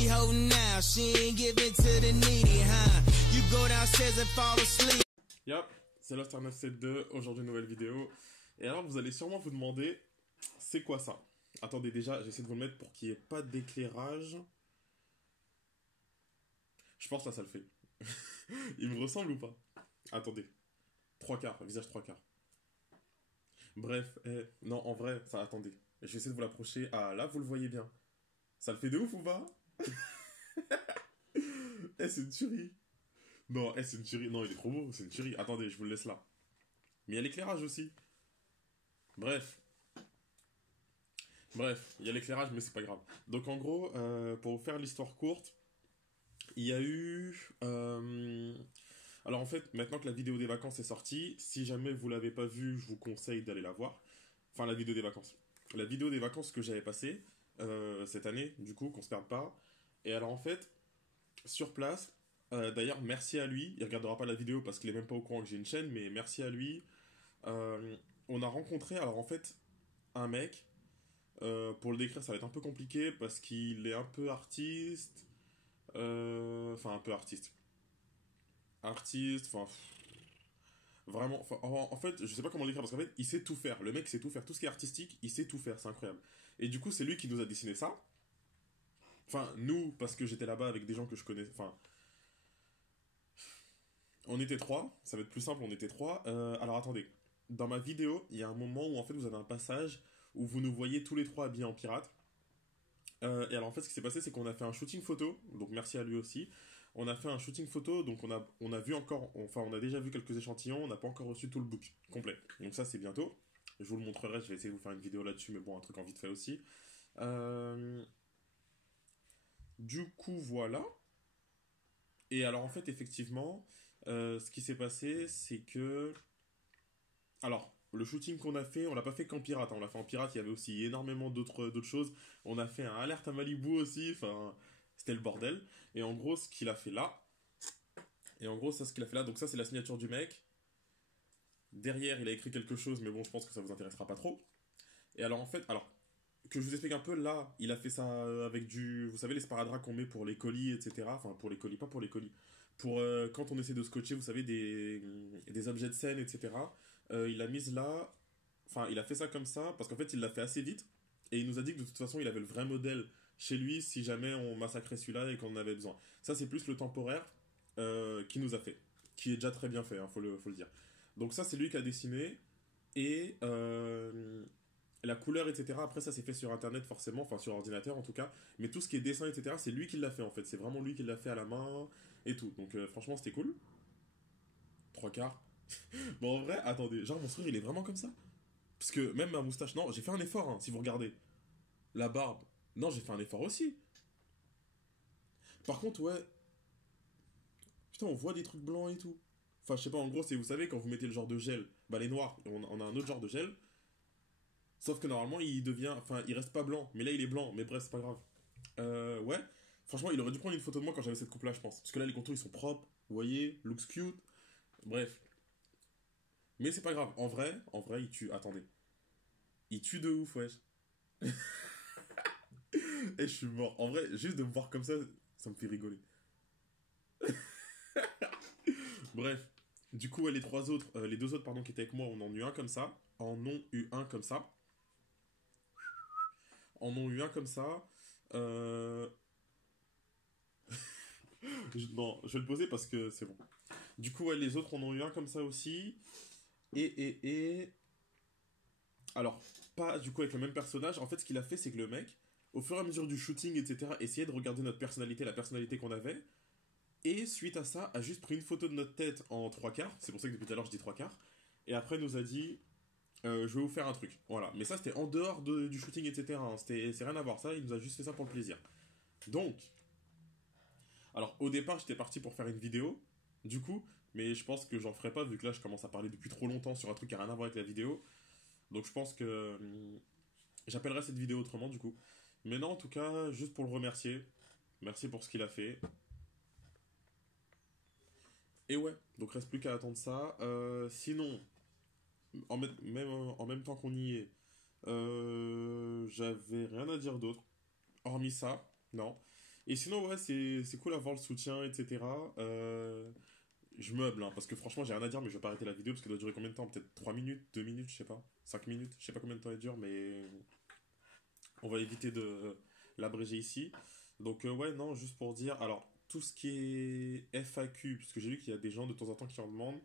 she holding now, she ain't giving to the needy, huh? You go downstairs and fall asleep. Yep, c'est Loster 972, aujourd'hui nouvelle vidéo. Et alors vous allez sûrement vous demander, c'est quoi ça? Attendez déjà, j'essaie de vous le mettre pour qu'il n'y ait pas d'éclairage. Je pense que ça le fait. Il me ressemble ou pas? Attendez. Trois quarts, visage trois quarts. Bref, non, en vrai, ça, attendez. Je vais essayer de vous l'approcher. Ah, là, vous le voyez bien. Ça le fait de ouf ou pas? C'est une tuerie. Non, c'est une tuerie. Non, il est trop beau, c'est une tuerie. Attendez, je vous le laisse là. Mais il y a l'éclairage aussi. Bref, il y a l'éclairage, mais c'est pas grave. Donc, en gros, pour vous faire l'histoire courte, il y a eu... Alors en fait, maintenant que la vidéo des vacances est sortie, si jamais vous l'avez pas vue, je vous conseille d'aller la voir. Enfin, la vidéo des vacances. La vidéo des vacances que j'avais passée cette année, du coup, qu'on se perde pas. Et alors en fait, sur place, d'ailleurs, merci à lui. Il regardera pas la vidéo parce qu'il est même pas au courant que j'ai une chaîne, mais merci à lui. On a rencontré, alors en fait, un mec. Pour le décrire, ça va être un peu compliqué parce qu'il est un peu artiste. Enfin, un peu artiste. Artiste, enfin... Vraiment, en fait, je sais pas comment l'écrire parce qu'en fait, il sait tout faire. Le mec sait tout faire. Tout ce qui est artistique, il sait tout faire. C'est incroyable. Et du coup, c'est lui qui nous a dessiné ça. Enfin, nous, parce que j'étais là-bas avec des gens que je connais. Enfin, on était trois. Ça va être plus simple, on était trois. Alors attendez. Dans ma vidéo, il y a un moment où en fait, vous avez un passage où vous nous voyez tous les trois habillés en pirate. Et alors en fait, ce qui s'est passé, c'est qu'on a fait un shooting photo. Donc merci à lui aussi. On a fait un shooting photo, donc on a vu encore, enfin on a déjà vu quelques échantillons, on n'a pas encore reçu tout le book complet. Donc ça c'est bientôt. Je vous le montrerai, je vais essayer de vous faire une vidéo là-dessus, mais bon, un truc en vite fait aussi. Du coup, voilà. Et alors en fait, effectivement, ce qui s'est passé, c'est que... Alors, le shooting qu'on a fait, on l'a pas fait qu'en pirate, hein. On l'a fait en pirate, il y avait aussi énormément d'autres choses. On a fait un alerte à Malibu aussi, enfin, c'était le bordel. Et en gros, ce qu'il a fait là, ce qu'il a fait là, donc ça c'est la signature du mec. Derrière, il a écrit quelque chose, mais bon, je pense que ça vous intéressera pas trop. Et alors en fait, que je vous explique un peu, là, il a fait ça avec vous savez, les sparadraps qu'on met pour les colis, etc. Enfin, pour les colis, pas pour les colis. Pour quand on essaie de scotcher, vous savez, des objets de scène, etc. Il l'a mise là, enfin, il a fait ça comme ça, parce qu'en fait, il l'a fait assez vite. Et il nous a dit que de toute façon, il avait le vrai modèle chez lui si jamais on massacrait celui-là et qu'on en avait besoin. Ça, c'est plus le temporaire qu'il nous a fait, qui est déjà très bien fait, hein, faut le dire. Donc ça, c'est lui qui a dessiné. Et la couleur, etc. Après, ça s'est fait sur internet forcément, enfin sur ordinateur en tout cas. Mais tout ce qui est dessin, etc., c'est lui qui l'a fait en fait. C'est vraiment lui qui l'a fait à la main et tout. Donc franchement, c'était cool. Trois quarts. Bon, en vrai, attendez, genre mon sourire il est vraiment comme ça? Parce que même ma moustache, non, j'ai fait un effort, hein, si vous regardez. La barbe, non, j'ai fait un effort aussi. Par contre, ouais. Putain, on voit des trucs blancs et tout. Enfin, je sais pas, en gros, c'est, vous savez, quand vous mettez le genre de gel, bah les noirs, on a un autre genre de gel. Sauf que normalement, il devient. Enfin, il reste pas blanc. Mais là, il est blanc. Mais bref, c'est pas grave. Ouais. Franchement, il aurait dû prendre une photo de moi quand j'avais cette coupe-là, je pense. Parce que là, les contours, ils sont propres. Vous voyez, looks cute. Bref. Mais c'est pas grave. En vrai, il tue. Attendez. Il tue de ouf, wesh. Et je suis mort. En vrai, juste de me voir comme ça me fait rigoler. Bref. Du coup, ouais, les deux autres, pardon, qui étaient avec moi, on en a eu un comme ça. En ont eu un comme ça. En ont eu un comme ça. Euh... Non, je vais le poser parce que c'est bon. Du coup, ouais, les autres en ont eu un comme ça aussi. Et... Alors, pas du coup avec le même personnage. En fait, ce qu'il a fait, c'est que le mec, au fur et à mesure du shooting, etc., essayait de regarder notre personnalité, la personnalité qu'on avait. Et suite à ça, a juste pris une photo de notre tête en trois quarts. C'est pour ça que depuis tout à l'heure, je dis trois quarts. Et après, nous a dit, je vais vous faire un truc. Voilà. Mais ça, c'était en dehors du shooting, etc. Hein. C'est rien à voir. Ça, il nous a juste fait ça pour le plaisir. Donc, alors au départ, j'étais parti pour faire une vidéo, du coup, mais je pense que j'en ferai pas vu que là, je commence à parler depuis trop longtemps sur un truc qui a rien à voir avec la vidéo. Donc je pense que j'appellerai cette vidéo autrement, du coup. Mais non, en tout cas, juste pour le remercier. Merci pour ce qu'il a fait. Et ouais, donc reste plus qu'à attendre ça. Sinon, en même temps qu'on y est, j'avais rien à dire d'autre. Hormis ça, non. Et sinon, ouais, c'est cool d'avoir le soutien, etc. Je meuble, hein, parce que franchement, j'ai rien à dire, mais je vais pas arrêter la vidéo parce qu'elle doit durer combien de temps? Peut-être 3 minutes, 2 minutes, je sais pas. 5 minutes, je sais pas combien de temps elle dure, mais on va éviter de l'abréger ici. Donc, ouais, non, juste pour dire, alors, tout ce qui est FAQ, parce que j'ai vu qu'il y a des gens de temps en temps qui en demandent,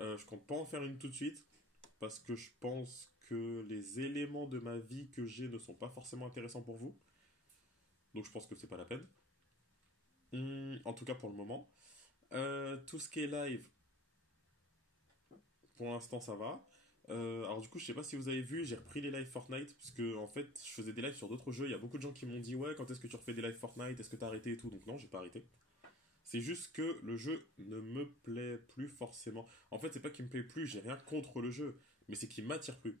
je compte pas en faire une tout de suite, parce que je pense que les éléments de ma vie que j'ai ne sont pas forcément intéressants pour vous. Donc, je pense que c'est pas la peine. En tout cas, pour le moment. Tout ce qui est live, pour l'instant, ça va. Alors du coup, je sais pas si vous avez vu, j'ai repris les lives Fortnite, parce que en fait, je faisais des lives sur d'autres jeux. Il y a beaucoup de gens qui m'ont dit, ouais, quand est-ce que tu refais des lives Fortnite? Est-ce que t'as arrêté et tout? Donc non, j'ai pas arrêté. C'est juste que le jeu ne me plaît plus forcément. En fait, c'est pas qu'il me plaît plus, j'ai rien contre le jeu, mais c'est qu'il m'attire plus.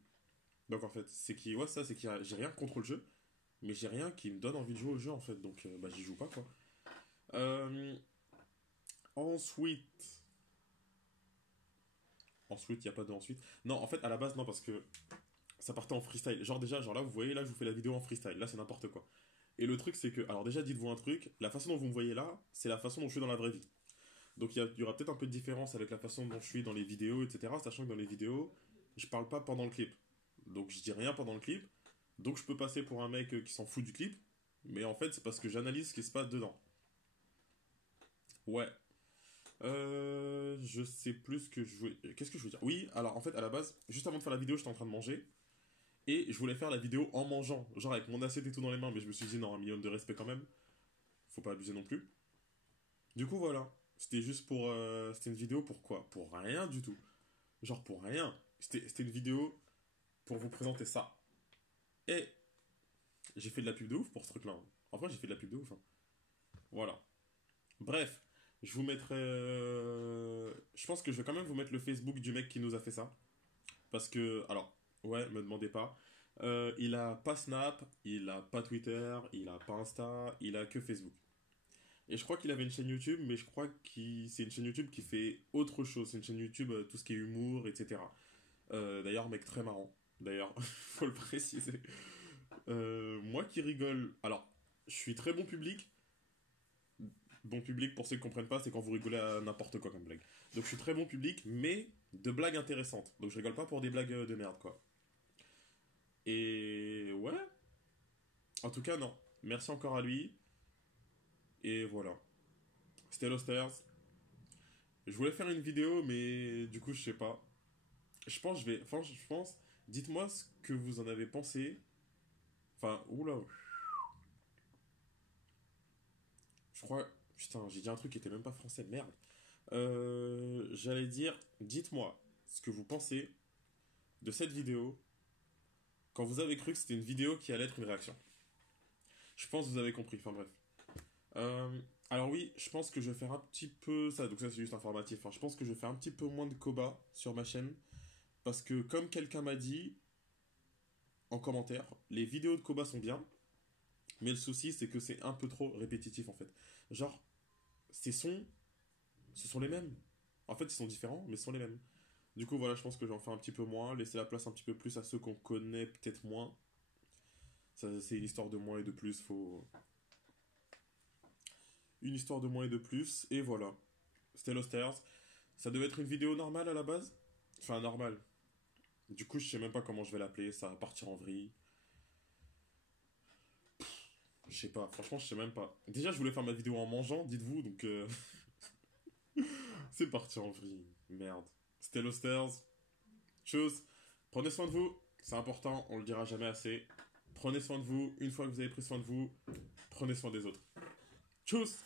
Donc en fait, c'est qui, ouais, ça, c'est qu'il j'ai rien contre le jeu, mais j'ai rien qui me donne envie de jouer au jeu en fait. Donc bah j'y joue pas quoi. Euh, ensuite, ensuite, il y a pas de ensuite. Non, en fait, à la base, non, parce que ça partait en freestyle. Genre déjà, genre là, vous voyez, là, je vous fais la vidéo en freestyle. Là, c'est n'importe quoi. Et le truc, c'est que, alors déjà, dites-vous un truc, la façon dont vous me voyez là, c'est la façon dont je suis dans la vraie vie. Donc il y aura peut-être un peu de différence avec la façon dont je suis dans les vidéos, etc. Sachant que dans les vidéos, je parle pas pendant le clip. Donc je dis rien pendant le clip. Donc je peux passer pour un mec qui s'en fout du clip. Mais en fait, c'est parce que j'analyse ce qui se passe dedans. Ouais. Je sais plus ce que je veux. Qu'est-ce que je veux dire? Oui, alors en fait, à la base, juste avant de faire la vidéo, j'étais en train de manger. Et je voulais faire la vidéo en mangeant, genre avec mon assiette et tout dans les mains, mais je me suis dit non, un minimum de respect quand même. Faut pas abuser non plus. Du coup, voilà. C'était juste pour. C'était une vidéo pour quoi? Pour rien du tout. Genre pour rien. C'était une vidéo pour vous présenter ça. Et j'ai fait de la pub de ouf pour ce truc-là, hein. En vrai, j'ai fait de la pub de ouf, hein. Voilà. Bref, je vous mettrai. Je pense que je vais quand même vous mettre le Facebook du mec qui nous a fait ça. Parce que, alors, ouais, me demandez pas. Il a pas Snap, il a pas Twitter, il a pas Insta, il a que Facebook. Et je crois qu'il avait une chaîne YouTube, mais je crois que c'est une chaîne YouTube qui fait autre chose. C'est une chaîne YouTube, tout ce qui est humour, etc. D'ailleurs, mec très marrant. D'ailleurs, faut le préciser. Moi qui rigole. Alors, je suis très bon public. Bon public, pour ceux qui comprennent pas, c'est quand vous rigolez à n'importe quoi comme blague. Donc je suis très bon public, mais de blagues intéressantes. Donc je rigole pas pour des blagues de merde, quoi. Et ouais, en tout cas, non. Merci encore à lui. Et voilà. C'était Losters. Je voulais faire une vidéo, mais du coup, je sais pas. Je pense, je vais. Enfin, je pense. Dites-moi ce que vous en avez pensé. Enfin, oula. Je crois. Putain, j'ai dit un truc qui était même pas français, merde. J'allais dire. Dites-moi ce que vous pensez de cette vidéo quand vous avez cru que c'était une vidéo qui allait être une réaction. Je pense que vous avez compris. Enfin, bref. Euh, alors oui, je pense que je vais faire un petit peu ça, donc ça c'est juste informatif, hein. Je pense que je vais faire un petit peu moins de Koba sur ma chaîne, parce que comme quelqu'un m'a dit en commentaire, les vidéos de Koba sont bien, mais le souci c'est que c'est un peu trop répétitif en fait. Genre, ces sons, ce sont les mêmes. En fait, ils sont différents, mais ce sont les mêmes. Du coup, voilà, je pense que j'en fais un petit peu moins, laisser la place un petit peu plus à ceux qu'on connaît peut-être moins. Ça, c'est une histoire de moins et de plus, faut... Une histoire de moins et de plus, et voilà. C'était Losters. Ça devait être une vidéo normale à la base. Enfin, normale. Du coup, je sais même pas comment je vais l'appeler. Ça va partir en vrille. Je sais pas. Franchement, je sais même pas. Déjà, je voulais faire ma vidéo en mangeant, dites-vous. Donc, c'est parti en vrille. Merde. C'était Losters. Tchuss. Prenez soin de vous. C'est important. On le dira jamais assez. Prenez soin de vous. Une fois que vous avez pris soin de vous, prenez soin des autres. Tchuss.